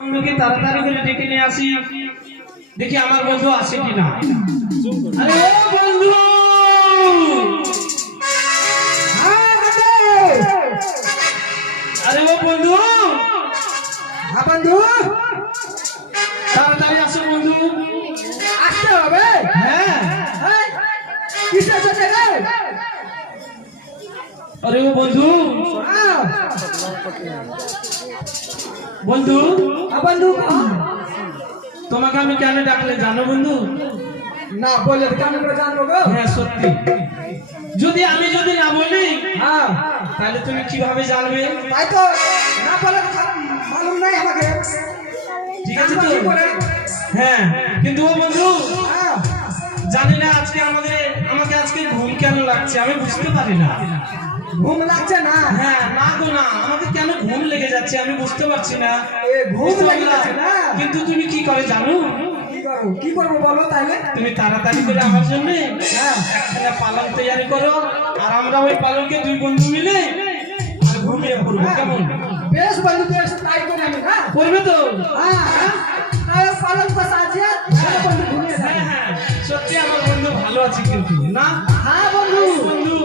বন্ধুকে তাড়াতাড়ি করে ডেকে নিয়ে আসি, দেখি আমার বন্ধু আসে কিনা। আরে ও বন্ধু, আরে ও বন্ধু, হ্যাঁ বন্ধু, তাড়াতাড়ি আসো বন্ধু। আসতে হবে। হ্যাঁ, কিসের সাথে রে? আরে ও বন্ধু, হ্যাঁ বন্ধু বন্ধু, তোমাকে আমি কেন ডাকলে জানো বন্ধু? না বলে কেমন করে জানবো গো? হ্যাঁ সত্যি, যদি না বলি হ্যাঁ তাহলে তুমি কিভাবে জানবে? তাই তো, না বলে তো মালুম নাই আমাকে। ঠিক আছে তো? কি করে? হ্যাঁ, কিন্তু ও বন্ধু হ্যাঁ, জানি না আজকে আমাকে আজকে ঘুম কেন লাগছে, আমি বুঝতে পারি না। ঘুম লাগছে না? হ্যাঁ, না গো না, আমাকে কেন ঘুম লেগে যাচ্ছে আমি বুঝতে পারছি না। এ ঘুম লেগে যাচ্ছে না? কিন্তু তুমি কি করে জানো? কি করবো বলো তাহলে? তুমি তাড়াতাড়ি করে আমার জন্য হ্যাঁ একখানা পালং তৈরি করো, আর আমরা ওই পালংকে দুই বন্ধু মিলে আর ঘুমিয়ে পড়বো, কেমন? বেশ বন্ধু, বেশ তাই করে আমি। হ্যাঁ করবে তো? হ্যাঁ হ্যাঁ, পালন তো সাজিয়ে বন্ধু ঘুমিয়ে হ্যাঁ যায়। হ্যাঁ, সত্যি আমার বন্ধু ভালো আছে কিন্তু না? হ্যাঁ বন্ধু, বন্ধু,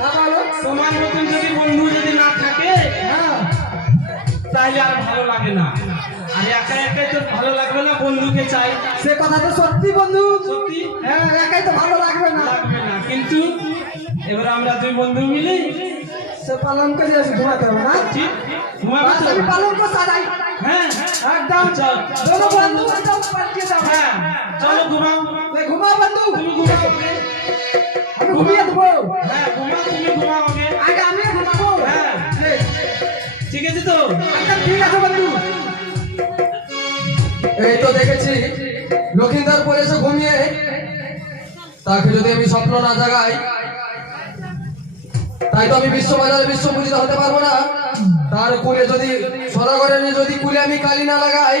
হ্যাঁ বলো। তোমার মতন যদি বন্ধু যদি না থাকে হ্যাঁ তাহলে আর ভালো লাগে না, আর একা একাই তো ভালো লাগবে না, বন্ধুকে চাই। সে কথা তো সত্যি বন্ধু। সত্যি হ্যাঁ, একাই তো ভালো লাগবে না। লাগবে না, কিন্তু এবার আমরা দুই বন্ধু মিলে সে পালন করে এসে ঘুমাতে হবে না? ঠিক ঘুমাবো বাস তো? আমি পালন করে সাজাই। হ্যাঁ একদম চল। দোনো বন্ধু একদম পাল্টিয়ে যাও। হ্যাঁ, চলো ঘুমাও। এই ঘুমাও বন্ধু, তুমি ঘুমাও আগে। আমি ঘুমিয়ে দেবো। হ্যাঁ ঘুমাও, তুমি ঘুমাও আগে। আগে আমি ঘুমাবো। হ্যাঁ। এই, ঠিক আছে তো? একদম ঠিক আছে বন্ধু। এই তো দেখেছি লক্ষিন্দার পরে এসে ঘুমিয়ে, তাকে যদি আমি স্বপ্ন না জাগাই তাই তো আমি বিশ্ববাজারে বিশ্বপূজিত হতে পারবো না। তার কুলে যদি সদাগরের যদি কুলে আমি কালি না লাগাই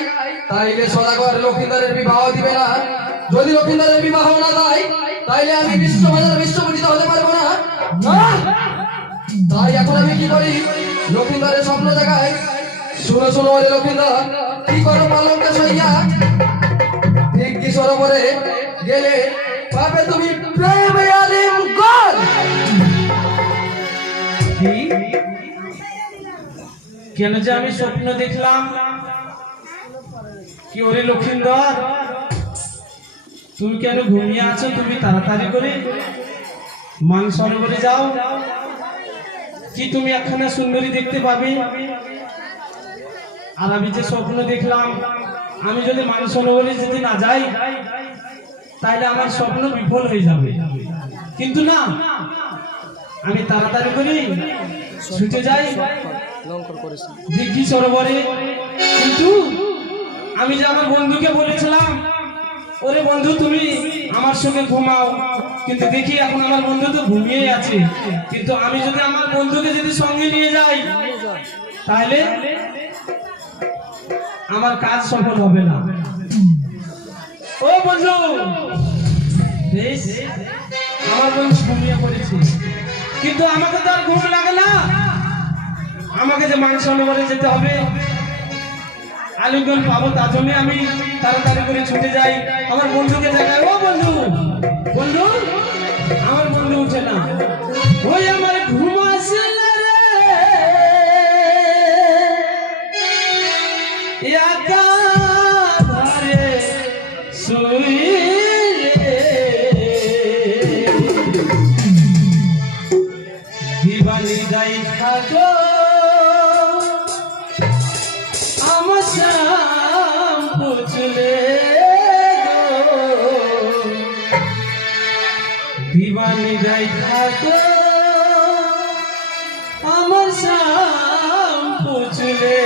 তাইলে সদাগর লক্ষিন্দারের বিবাহ দিবে না। যদি লক্ষিন্দারের বিবাহ না দেয় তাইলে আমি বিশ্ববাজারে বিশ্বপূজিত হতে পারবো না। তাই এখন আমি কি করি, লক্ষিন্দারের স্বপ্ন জাগাই। শুনো শুনো বলে লক্ষিন্দার, কি করো পালনকে সইয়া ঠিক কি সরোবরে গেলে পাবে তুমি প্রেমে আলিম গোল। কি? কেন যে আমি স্বপ্ন দেখলাম কি ওরে লক্ষিন্দর, তুমি কেন ঘুমিয়ে আছো? তুমি তাড়াতাড়ি করে মান সরোবরে যাও, কি তুমি একখানা সুন্দরী দেখতে পাবে। আর আমি যে স্বপ্ন দেখলাম, আমি যদি মান সরোবরে যদি না যাই তাহলে আমার স্বপ্ন বিফল হয়ে যাবে। কিন্তু না, আমি তাড়াতাড়ি করে ছুটে যাই দিঘি সরোবরে। কিন্তু আমি যে আমার বন্ধুকে বলেছিলাম, ওরে বন্ধু তুমি আমার সঙ্গে ঘুমাও, কিন্তু দেখি এখন আমার বন্ধু তো ঘুমিয়ে আছে। কিন্তু আমি যদি আমার বন্ধুকে যদি সঙ্গে নিয়ে যাই তাহলে আমার কাজ সফল হবে না। ও বন্ধু, বেশ, আমার বন্ধু ঘুমিয়ে পড়েছে, কিন্তু আমাকে তো আর ঘুম লাগে না। আমাকে যে মান সরোবরে যেতে হবে, আলিঙ্গন পাবো, তার জন্য আমি তাড়াতাড়ি করে ছুটে যাই আমার বন্ধুকে জানাই। ও বন্ধু, বন্ধু, আমার বন্ধু উঠে না, ওই আমার ঘুম আসে না রে, একা ঘরে শুইলে দিবানি যাই থাকো আমার শ্যাম্পু চুলে গো, দিবানি যাই থাকো আমার শ্যাম্পু চুলে।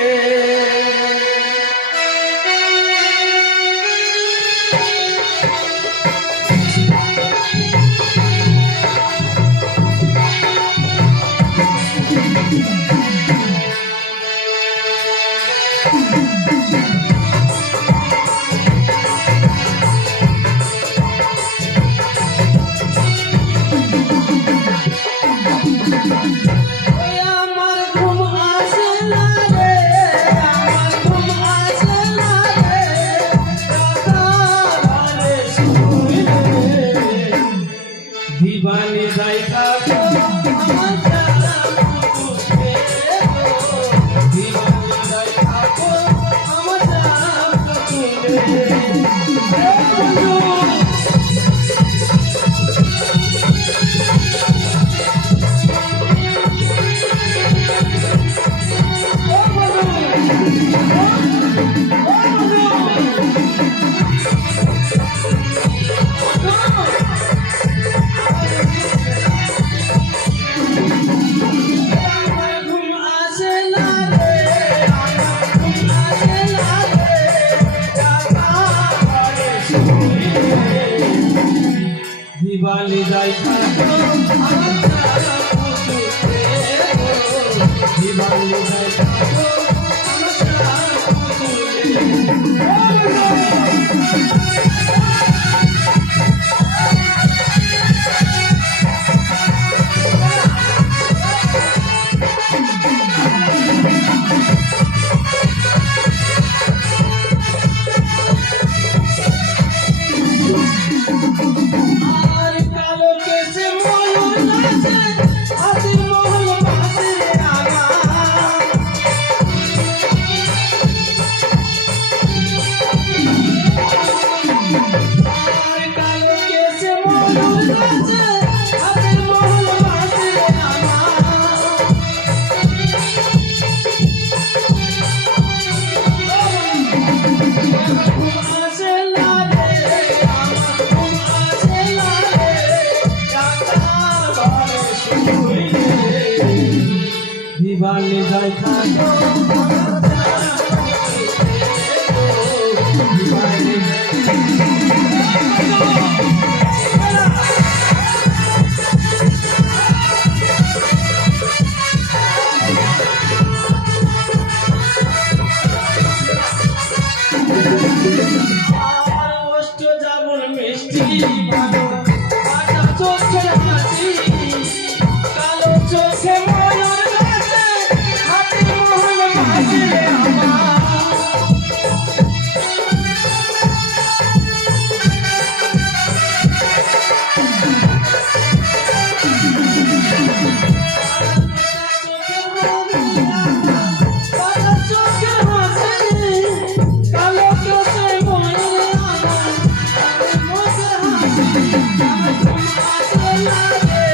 দিবালি যাই থাকো আমার সারা পুতুলে দিবালি যাই থাকো আমার সারা আর কালো কেসে ময়ূর নাচে হাতির মহল বাসে আমার আর কালো কেসে ময়ূর নাচে হাতির মহল বাসে আমার আসে লাগে দিবালি যাই থাকো দিবালি আর অষ্ট যাবন মিষ্টি ভালো কাটা চোখের হাসি কালো চোখে ময়ূর নাচে হাতির মহল বাসে আমার কালো চোখে হাসি কালো চোখে ময়ূর আমার মুখে হাসি আমার ঘুম আসে লাগে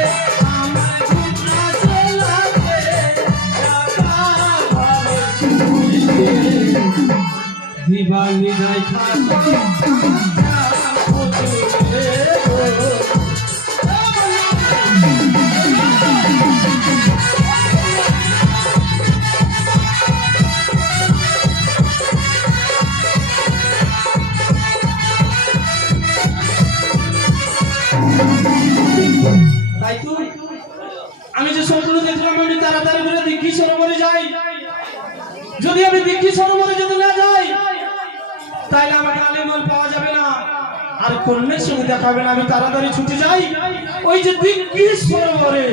আমার ঘুম আসে লাগে একা ঘরে শুয়ে দিবালি যাই থাকো পুতুলে তাই তো আমি যে স্বপ্ন দেখলাম আমি তাড়াতাড়ি করে দিঘি সরোবরে যাই যদি আমি দিঘি সরোবরে যদি না যাই তাহলে আমাকে আলিমল পাওয়া যাবে না আর কন্যার সঙ্গে দেখা হবে না আমি তাড়াতাড়ি ছুটে যাই ওই যে দিঘি সরোবরে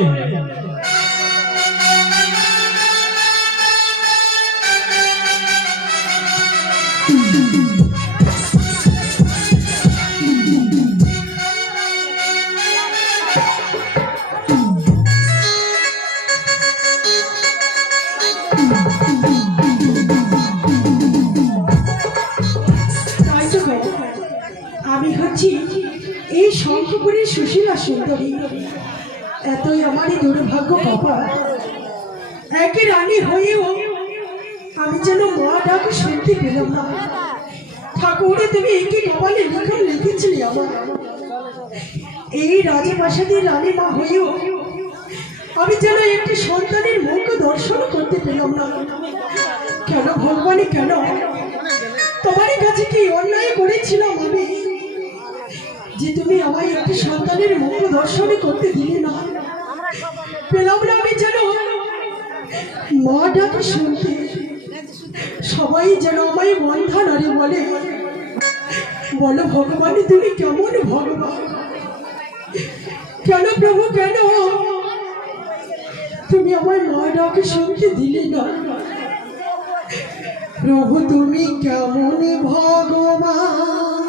তাই তো গো, আমি হচ্ছি এই শঙ্খপুরের সুশীলা সুন্দরী। এতই আমারই দুর্ভাগ্য বাবা, একই রানী হয়েও আমি যেন মা ডাক শুনতে পেলাম না। ঠাকুরে তুমি একই কপালে লিখন লিখেছিলে আমার, এই রাজপ্রাসাদের রানী মা হয়েও আমি যেন একটি সন্তানের মুখ দর্শন করতে পেলাম না। কেন ভগবানই কেন? তোমার কাছে কি অন্যায় করেছিলাম আমি যে তুমি আমায় একটি সন্তানের মুখ দর্শন করতে দিলে না? পেলাম না আমি যেন মা ডাকে শুনতে। সবাই যেন আমায় বন্ধা নারী বলে। বলো ভগবান তুমি কেমন ভগবান? কেন প্রভু কেন তুমি আমার মা ডাকে শুনতে দিলে না? প্রভু তুমি কেমন ভগবান?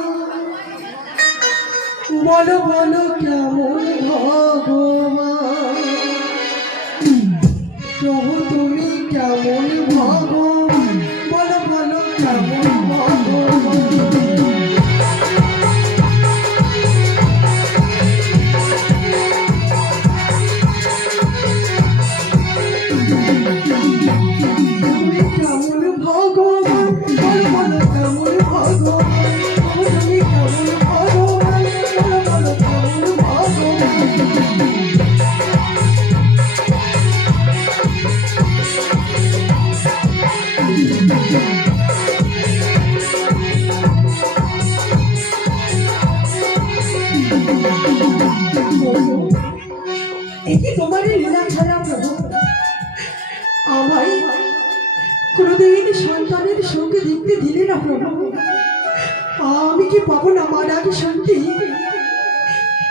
বলো বলো কেমন ভগবান? প্রভু তুমি কেমন ভগবান? বলো বলো কেমন ভগবান? তুমি কেমন ভগবান? বলো বলো কেমন ভগবান? তুমি কেমন ভগবান? বলো বলো কেমন ভগবান? কি তোমার এই লীলা ছাড়া প্রভু আমায় কোনোদিন সন্তানের সঙ্গে দেখতে দিলে না প্রভু। আমি কি পাবো না মার আগে শান্তি?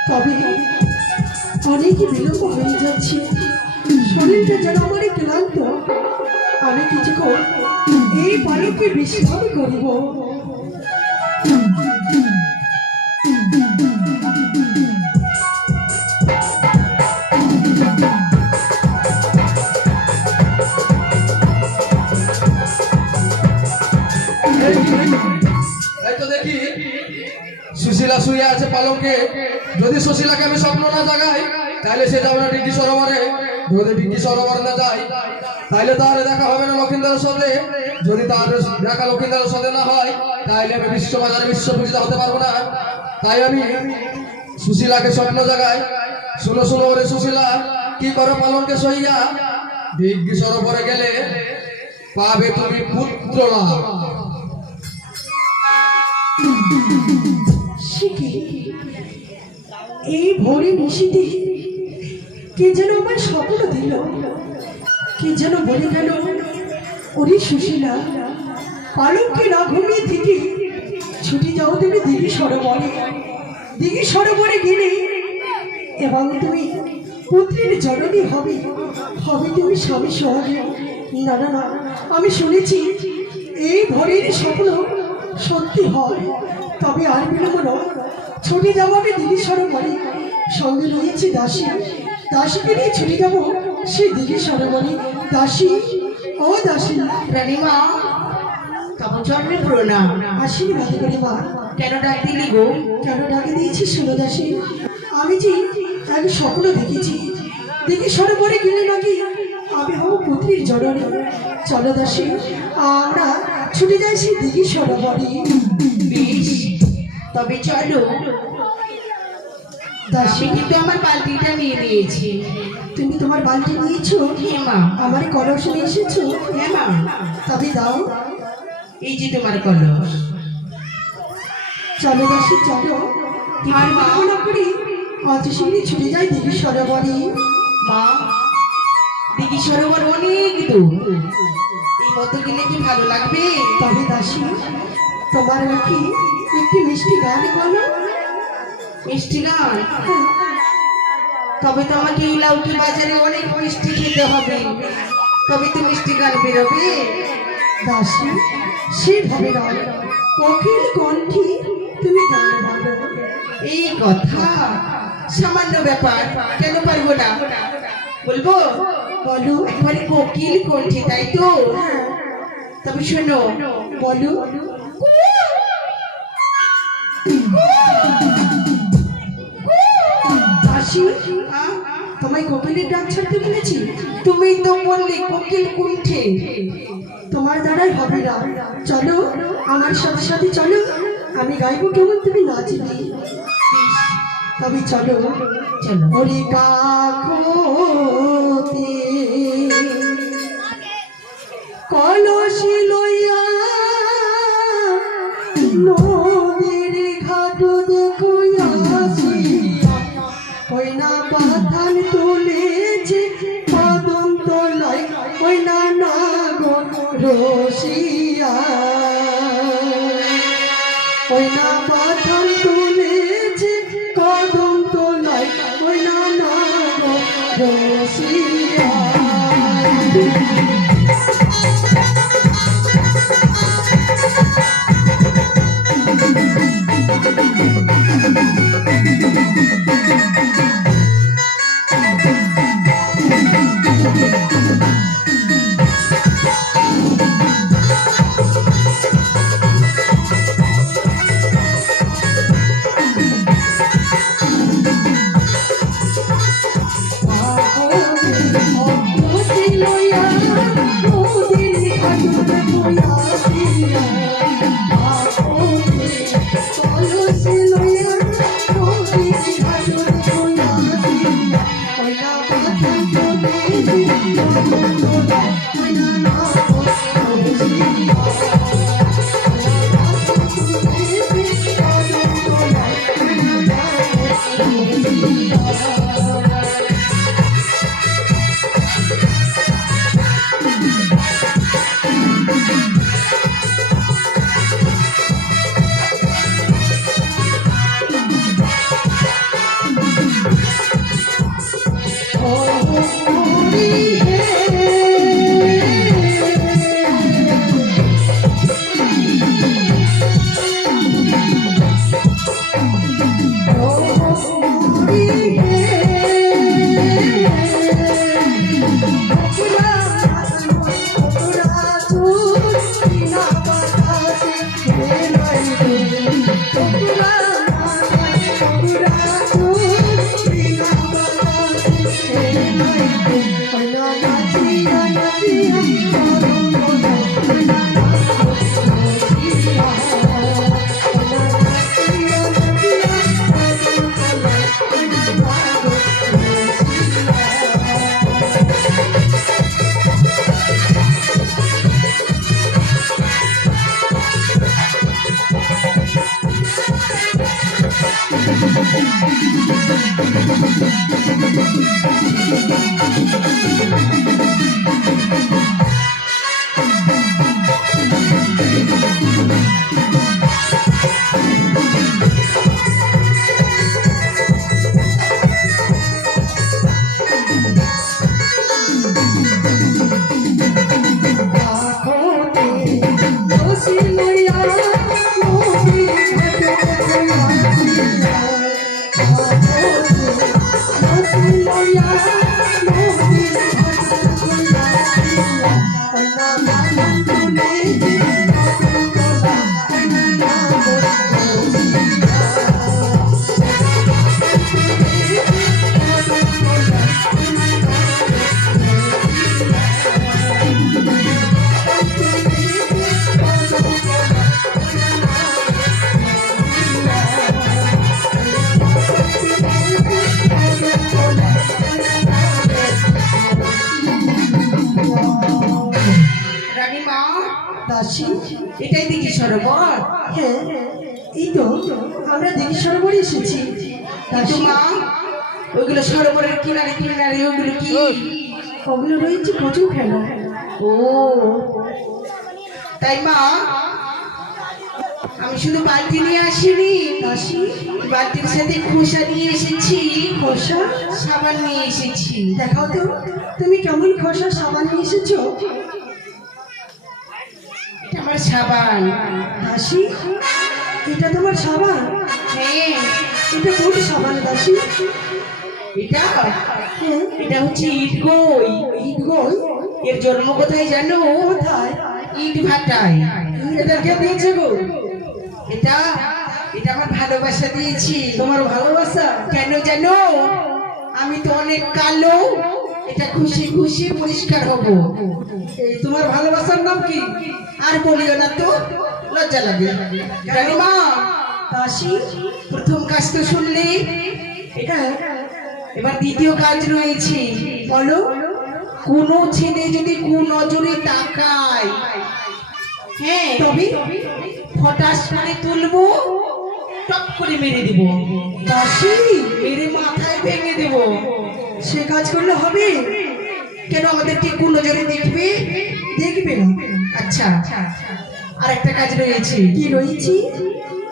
তবে অনেক বিলম্ব হয়ে যাচ্ছে, শরীরটা যেন আমার ক্লান্ত। আমি কিছুক্ষণ এই বালককে বিশ্রাম করিব। এই তো দেখি সুশীলা শুয়ে আছে পালঙ্কে। যদি সুশীলাকে আমি স্বপ্ন না জাগাই তাহলে সে যাবে না ডিগ্রি সরোবরে। যদি ডিগ্রি সরোবর না যায় তাহলে তাহলে দেখা হবে না লক্ষিন্দারের সাথে। যদি তাহলে দেখা লক্ষিন্দারের সাথে না হয় তাহলে আমি বিশ্ববাজারে বিশ্বপূজিত হতে পারবো না। তাই আমি সুশীলাকে স্বপ্ন জাগাই। শুনো শুনো ওরে সুশীলা, কি করো পালঙ্কে সইয়া? ডিগ্রি সরোবরে গেলে পাবে তুমি পুত্র লাভ। এই ভোরে নিশীতে কে যেন আমার স্বপ্ন দিল, কে যেন বলে গেল, ওরে সুশীলা, পালঙ্কে না ঘুমিয়ে থেকে ছুটি যাও তুমি দিঘি সরোবরে। দিঘি সরোবরে গেলে এবং তুমি পুত্রের জননী হবে, হবে তুমি স্বামী সহগে। না না না, আমি শুনেছি এই ভোরের স্বপ্ন সত্যি হয়। তবে আর বিলম্ব নয়, ছুটে যাবো আমি দিঘি সরোবরে। সঙ্গে রয়েছে দাসী, দাসীকে নিয়ে ছুটে যাবো সেই দিঘি সরোবরে। দাসী, ও দাসী। রানীমা, তখন জন্মে প্রণাম। আশীর্বাদ করে মা। কেন ডাক দিলি গো? কেন ডাকে দিয়েছি শোনো দাসী, আমি যে এক স্বপ্ন দেখেছি। দিঘি সরোবরে গেলে নাকি আমি হব পুত্রীর জননী। চলো দাসী, আমরা ছুটে যাই সেই দিঘি সরোবরে। বেশ, তবে চলো। দাসী, আমি কিন্তু আমার বালতিটা নিয়ে নিয়েছি। তুমি তোমার বালতি নিয়েছো? হ্যাঁ মা। আমার কলস নিয়ে এসেছো? হ্যাঁ মা। তবে দাও। এই যে তোমার কলস। চলো দাসী চলো, আর ভাবনা করি অত শীঘ্রই ছুটে যাই দিঘি সরোবরে। মা, দিঘি সরোবর অনেক দূর, এই মতো গেলে কি ভালো লাগবে? তবে দাসী, তোমার নাকি একটি মিষ্টি গান বলো। মিষ্টি গান? তবে তো আমাকে এই লাউকি বাজারে অনেক মিষ্টি খেতে হবে, তবে তো মিষ্টি গান বেরোবে। দাসী, সেভাবে নয়, কোকিল কণ্ঠী তুমি গান বলো। এই কথা, সামান্য ব্যাপার, কেন পারবো না? বলবো? বলো। একবারে কোকিল কণ্ঠে, তাই তো? হ্যাঁ, তবে শোনো, বলো। দাসী, তোমায় কোকিলের ডাক ছাড়তে বলেছি। তুমি তো বললে কোকিল কণ্ঠে। তোমার দ্বারাই হবে না। চলো আমার সাথে সাথে চলো, আমি গাইবো কেমন তুমি নাচবে। তবে চলো। চলো। ওরে কাকতে কলসি লইয়া নদীর ঘাট দেখো আসিয়া, কইনা পাথান তুলেছে কদম তলায়, কইনা নাগর রসিয়া, কইনা পাথান তুলেছে কদম তলায়, কইনা নাগর রসিয়া। রানীমা, দাসী, এটাই দেখি সরোবর। হ্যাঁ এই তো আমরা দেখি সরোবরে এসেছি। কিন্তু দাসী, মা, ওইগুলো সরোবরের কিনারে কিনারে ওগুলো কি? ওগুলো রয়েছে কচু খেলা। ও তাই মা, আমি শুধু বালতি নিয়ে আসিনি, দাসী, বালতির সাথে খোসা নিয়ে এসেছি, খোসা সাবান নিয়ে এসেছি। দেখাও তো তুমি কেমন খোসা সাবান নিয়ে এসেছো। এটা আমার সাবান। দাসী, এটা তোমার সাবান? হ্যাঁ, এটা কোন সাবান দাসী? এটা হ্যাঁ, এটা হচ্ছে ইটগই। ইটগই? এর জন্ম কোথায় জানো? কোথায়? ইট ভাটায়। এটা কে দিয়েছে গো? এটা এটা আমার ভালোবাসা দিয়েছি। তোমার ভালোবাসা? কেন জানো? আমি তো অনেক কালো, এটা খুশি খুশি পরিষ্কার হব। এই তোমার ভালোবাসার নাম কি? আর বলিও না তো, লজ্জা লাগে। রানীমা, দাসী, প্রথম কাজ তো শুনলে, হ্যাঁ এবার দ্বিতীয় কাজ রয়েছে। বলো। কোনো ছেলে যদি কুনজরে তাকায়, হ্যাঁ, তবে ফটাস করে তুলবো, টপ করে মেরে দিব, দাসী, মেরে মাথায় ভেঙে দেব। সে কাজ করলে হবে? কেন আমাদেরকে কুনজরে দেখবে? দেখবে না। আচ্ছা, আর একটা কাজ রয়েছে। কি রয়েছে?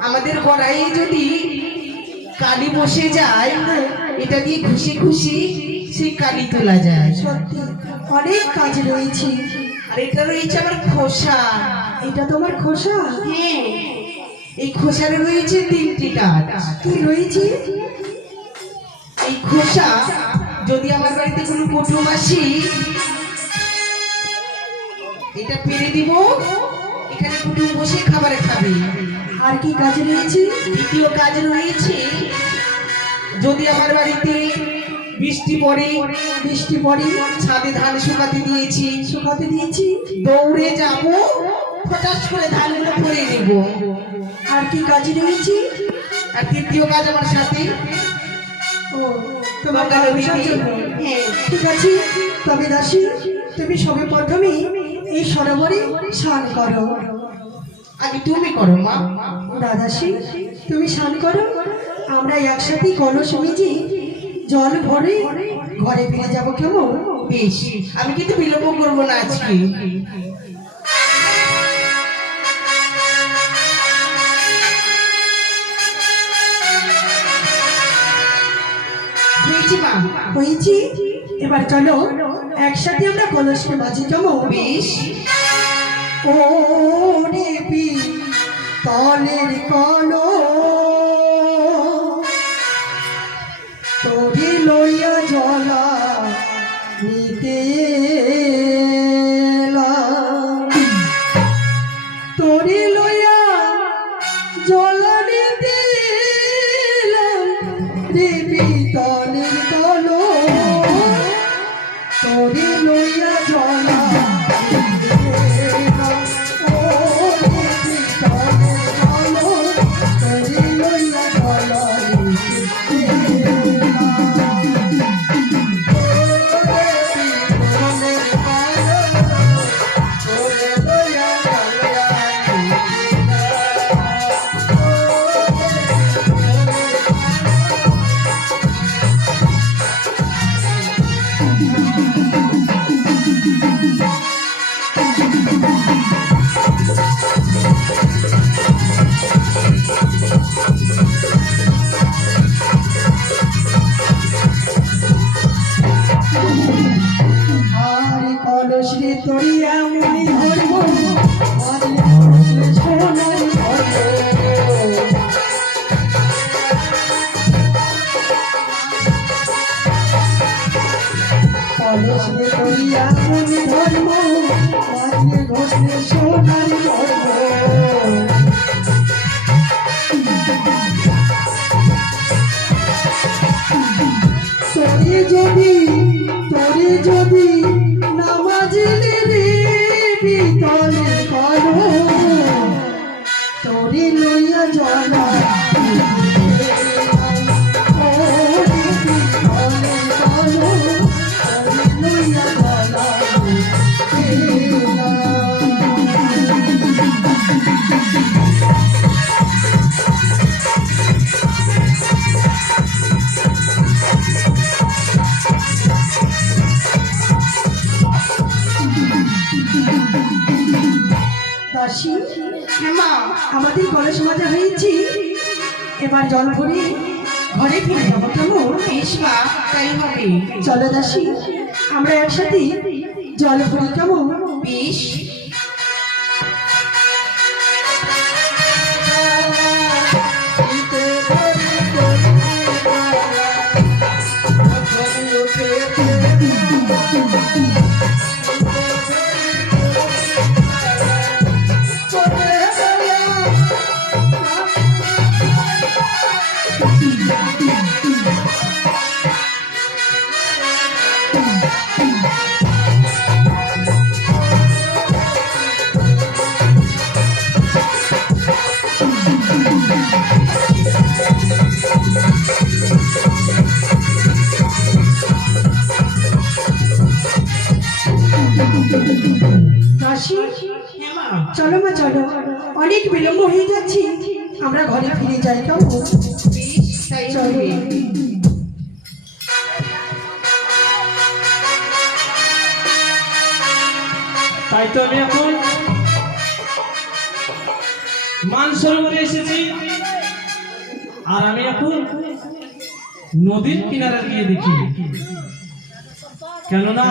আমাদের গড়াইয়ে যদি কালি বসে যায়, এটা দিয়ে খুশি খুশি সেই কালি তোলা যায়। সত্যি অনেক কাজ রয়েছে। আর এটা রয়েছে আমার খোসা। এটা তোমার খোসা? হ্যাঁ, এই খোসারে রয়েছে 3টি কাজ। কি রয়েছে? এই খোসা যদি আমার বাড়িতে কোনো কুটুম আসি, এটা পেরে দিব, এখানে কুটুম বসে খাবারে খাবে। আর কি কাজ রয়েছে? দ্বিতীয় কাজ রয়েছে, যদি আমার বাড়িতে বৃষ্টি পড়ে, বৃষ্টি পড়ে, ছাদে ধান শুকাতে দিয়েছি, শুকাতে দিয়েছি, দৌড়ে যাব, ফটাস করে ধানগুলো পরে নেব। আর কি কাজ রয়েছে? আর তৃতীয় কাজ আমার সাথে ও তোমার বাঙালি ভালোবাসার রীতি। জন্য। হ্যাঁ, ঠিক আছে, তবে দাসী তুমি সবে প্রথমে এই সরোবরে স্নান করো। আগে তুমি করো মা। দাদাসী তুমি স্নান করো, আমরা একসাথে কলস মেজে জল ভরে ঘরে ফিরে যাব, কেমন? বেশ, আমি কিন্তু বিলম্ব করবো না আজকে। হয়েছে মা? হয়েছি, এবার চলো একসাথে আমরা কলসকে মাঝি, কেমন? বেশ। ও রে পি তলের কলো তোরে লইয়া জলা নিতে এলাম। তোরে লইয়া জলা নিতে এলাম রে পি তলের কলো তোরে লইয়া জলা নিতে এলাম। ও রে পি তলের কলো সোনার মর্ম তোরে যদি নামাজিলে রে বিতলে করো তোরে লইয়া জলা দাসী হেমা আমাদের কলেজ মজা হয়েছি এবার জল ভরে ঘরে ফিরে যাবো কেমন বেশ মা তাই হবে। চলো দাসী আমরা একসাথে জল ভরি কেমন বেশ দাসী হেমা চলো মা চলো অনেক বিলম্ব হয়ে যাচ্ছি আমরা ঘরে ফিরে যাই কেমন বেশ তাই হবে। তাই তো আমি এখন মানসরোবরে এসেছি আর আমি এখন নদীর কিনারে গিয়ে দেখি কেননা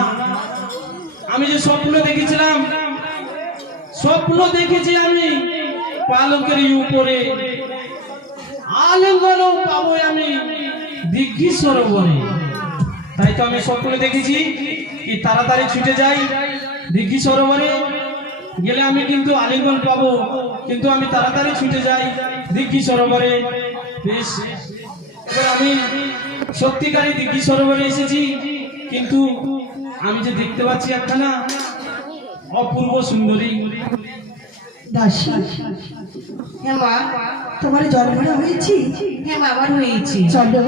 আমি যে স্বপ্ন দেখেছিলাম স্বপ্ন দেখেছি আমি পালকের উপরে আলিঙ্গনও পাবো আমি দিঘি সরোবরে। তাই তো আমি স্বপ্ন দেখেছি কি তাড়াতাড়ি ছুটে যাই দিঘি সরোবরে গেলে আমি কিন্তু আলিঙ্গন পাবো, কিন্তু আমি তাড়াতাড়ি ছুটে যাই দিঘি সরোবরে। বেশ এবার আমি সত্যিকারই দিঘি সরোবরে এসেছি, কিন্তু আমি যে দেখতে পাচ্ছি একখানা অপূর্ব সুন্দরী। দাসী হেমা তোমার জল ভরা হয়েছি হেমা আবার হয়েছে। চলো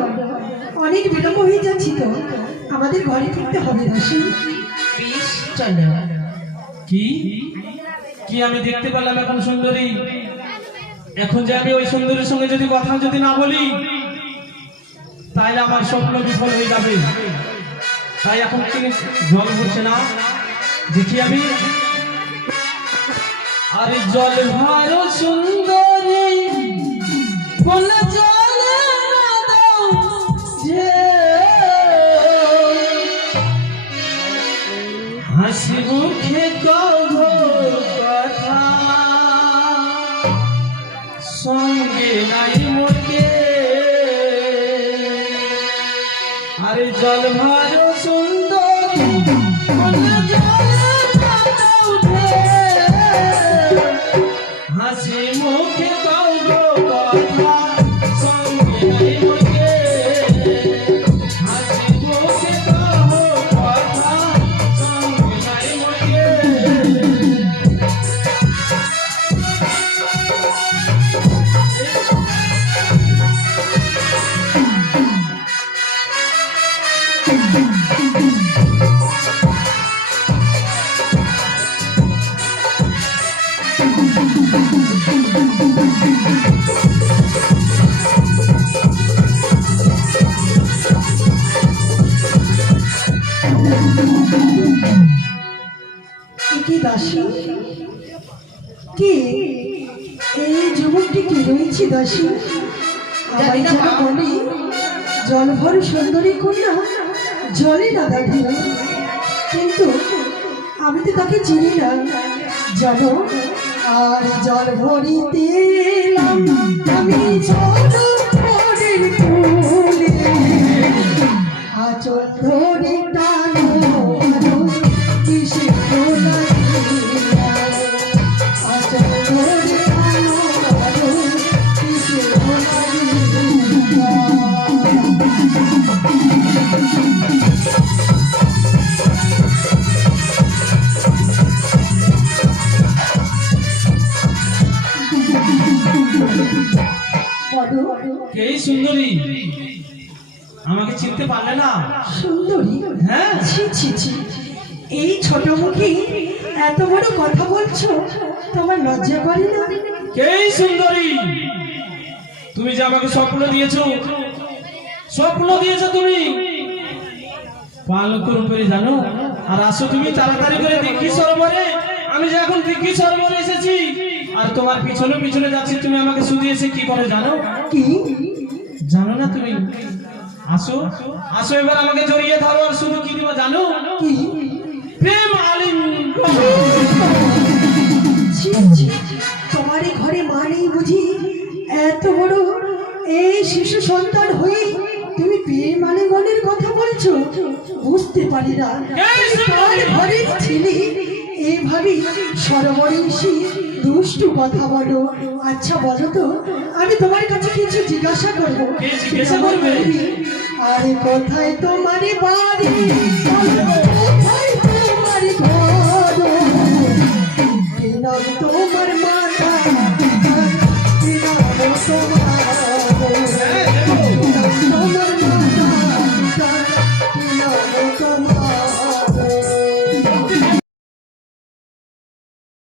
অনেক বিলম্ব হয়ে যাচ্ছি তো আমাদের ঘরে ফিরতে হবে দাসী। বেশ চলো। কি কি আমি দেখতে পেলাম এখন সুন্দরী, এখন যে আমি ওই সুন্দরীর সঙ্গে যদি কথা যদি না বলি তাহলে আমার স্বপ্ন বিফল হয়ে যাবে। তাই এখন কি জল হচ্ছে না দেখি আমি। আরে জল ভারো সুন্দরী কোন জলে না দাও যে হাসি মুখে কহো কথা সঙ্গে নাই মোকে। আরে জল ভারো সুন্দরী কোন জলে না দাও যে হাসি মুখে কহো কথা সঙ্গে নাই মোকে। হাসি মুখে কহো কথা সঙ্গে নাই মোকে। কি দাসী কি এই যুবকটি কি রয়েছে দাসী? আমায় যেন বলি জল ভর সুন্দরী কন্যা জলে না দাঁড়িয়ে, কিন্তু আমি তো তাকে চিনি না জানো। আর জল ভরিতে এলাম আমি জল ভরের কুলে আচল ধরে টানো কিসে লাগিয়া বলো এই সুন্দরী, আমাকে চিনতে পারলে না? সুন্দরী? হ্যাঁ। ছি ছি ছি, এই ছোট মুখে এত বড় কথা বলছো, তোমার লজ্জা করে না? এই সুন্দরী, তুমি যে আমাকে স্বপ্ন দিয়েছো, তুমি পালকের উপরে জানো। আর আসো তুমি তাড়াতাড়ি করে দীক্ষিত সরোবরে। আমি যে এখন দীক্ষিত সরোবরে এসেছি আর তোমার পিছনে পিছনে যাচ্ছি, তুমি আমাকে শুধিয়েছে কি করে জানো? কি জানো না তুমি? আসো আসো, এবার আমাকে জড়িয়ে ধরো আর শুধু কি দিব জানো? কি? প্রেম আলিঙ্গন। ছি ছি, তোমার এই ঘরে মা নেই বুঝি? এত বড় এই শিশু সন্তান হয়ে তুমি প্রেম আলিঙ্গনের কথা বলছো? বুঝতে পারি না কার ঘরের ছেলে এইভাবে সরোবরে এসে দুষ্টু কথা বলো। আচ্ছা বলো তো, আমি তোমার কাছে কিছু জিজ্ঞাসা করবো। কি জিজ্ঞাসা করবে? আরে কোথায় তোমার বাড়ি?